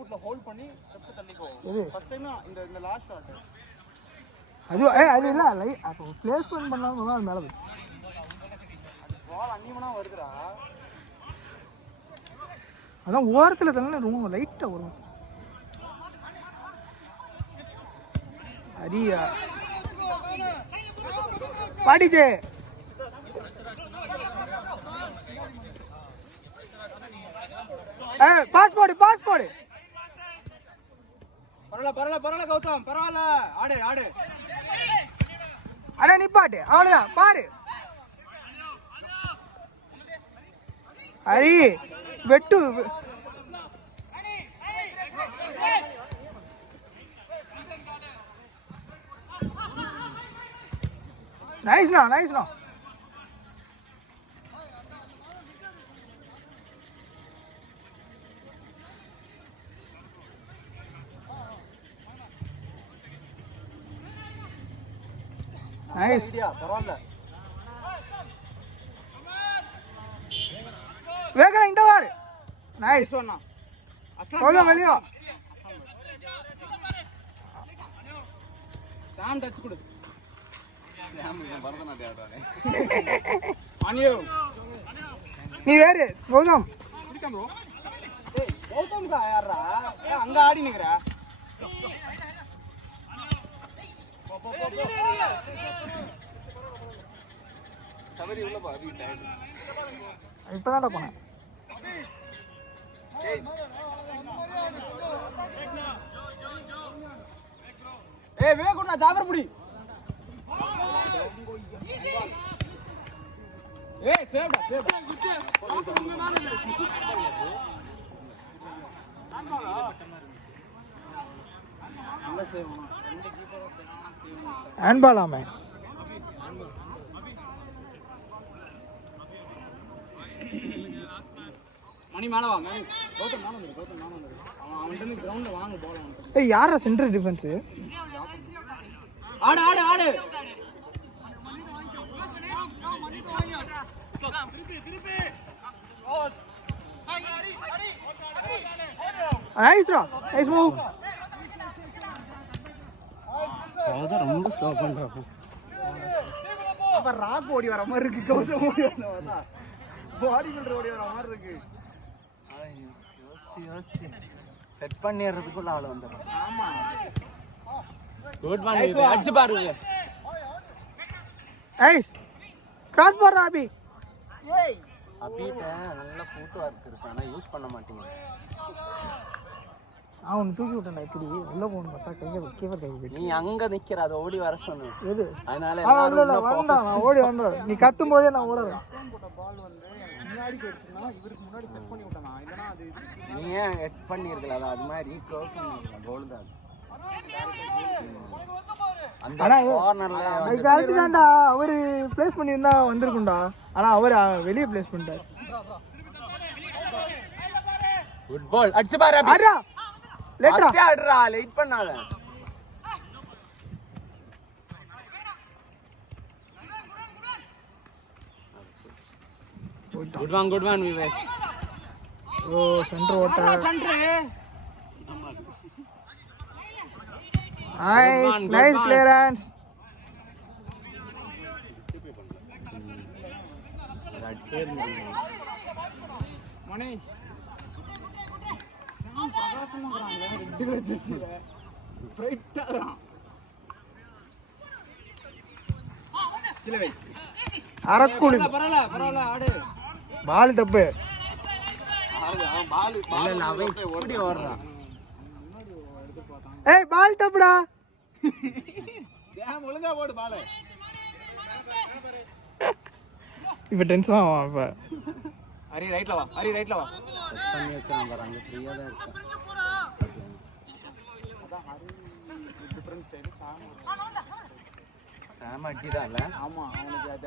ஃபுட்ல ஹோல்ட் பண்ணி left தள்ளிக்கோ. First time இந்த லாஸ்ட் ஷாட் அது இல்ல அப்போ பிளேஸ்மென்ட் பண்ணாம தான் மேல போய் பால் அன்னிமனா வருதுடா. அதான் ஓரத்துல தானே ரொம்ப லைட்டா வரும். அரியா பாடிச்சே பாஸ் போடு பரவாயில்ல கௌதம் பரவாயில்ல. ஆடு அட நிப்பாட்டு அவ்வளவுதான் பாரு. அரி வெட்டு நைஸ்ண்ணா நைஸ் ஐடியா. பரவாயில்ல வேகா இந்த வாரு நைஸ் சொன்னா அஸ்லாம் வெளியா சாம் டச் கொடு. நீ வேறு கௌதம் கௌதம் யாரா அங்க ஆடி நிக்கிற? இப்பதான்டா போனேன். வேகுண்ணா ஜாகர் புடி. சேவ்டா ஹேண்ட்பால் ஆமே மணி மேல வா. கௌதம் மேல வந்துரு. அவன் கிரவுண்ட்ல வாங்க போல. ஏய் யாரா சென்டர் டிஃபென்ஸ்? ஆடு நைஸ் மூவ். கௌதம் ரொம்ப ஸ்லோ பண்றான். அப்ப ராக் ஓடி வர மாதிரி இருக்கு. கௌதம் ஓடி வரா பாடி பில்டர் ஓடி வர மாதிரி இருக்கு. செட் பண்ணிடுறதுக்குள்ள ஆள் வந்துடும். ஆமா குட் மார்னிங். அடிச்சு பாருங்க. நைஸ் கிராஸ் பார் அபி. ஏய் அபிட்ட நல்ல ஃபுட் வர்க் இருக்கு. ஆனா யூஸ் பண்ண மாட்டீங்க. அவன் தூக்கி விட்டான்டா. இப்படி உள்ள போகணும் பார்த்தா கீப்பர் கை நீ அங்க நிக்கிற. அதை ஓடி வர சொன்ன. எது அதனால வேண்டாம் நான் ஓடி வந்தேன். நீ கத்தும் போதே நான் ஓடுறேன். பால் வந்து முன்னாடி போயிடுச்சுன்னா இவருக்கு முன்னாடி செட் பண்ணி விட்டானா. இல்லனா அது நீ ஏன் செட் பண்ணிருக்கல. அது மாதிரி க்ளோஸ் பண்ணிருக்கலாம். கோல் தான் அந்த கார்னர்ல. அது கரெக்ட் தான்டா. அவரு பிளேஸ் பண்ணியிருந்தா வந்திருக்கும்டா. ஆனா அவர் வெளியே பிளேஸ் பண்ணிட்டார். Good ball. அடிச்சு பாரு அபி. அடா லேட்டா ஆடுறா. லேட் பண்ணாத. Good one Vivek. ஓ சென்டர் ஓட்ட. Nice clearance. மணி சாம் பிரகாசமாகறாங்க. ரெண்டு கலர் ஜெர்சில பிரைட்டா இருக்கான். கீழ வை. அரக்குளி. பரவாயில்ல ஆடு. பால் தப்பு. பால் இல்ல அவன் இப்படி ஓடுறான். ஏய் பால் தப்புடா. ஏன் ஒழுங்கா போடு பால். இப்ப டென்ஷன் ஆவான். இப்ப ஹரி ரைட்ல வா. செட் பண்ணி வைக்கிறான் பாரு. அங்க ஃப்ரீயா தான் இருக்கான். அதான் ஹரி டிஃபரன்ஸ் ஸ்டைல் சாம் சாம அடிதான்ல. ஆமா அவனுக்கு அது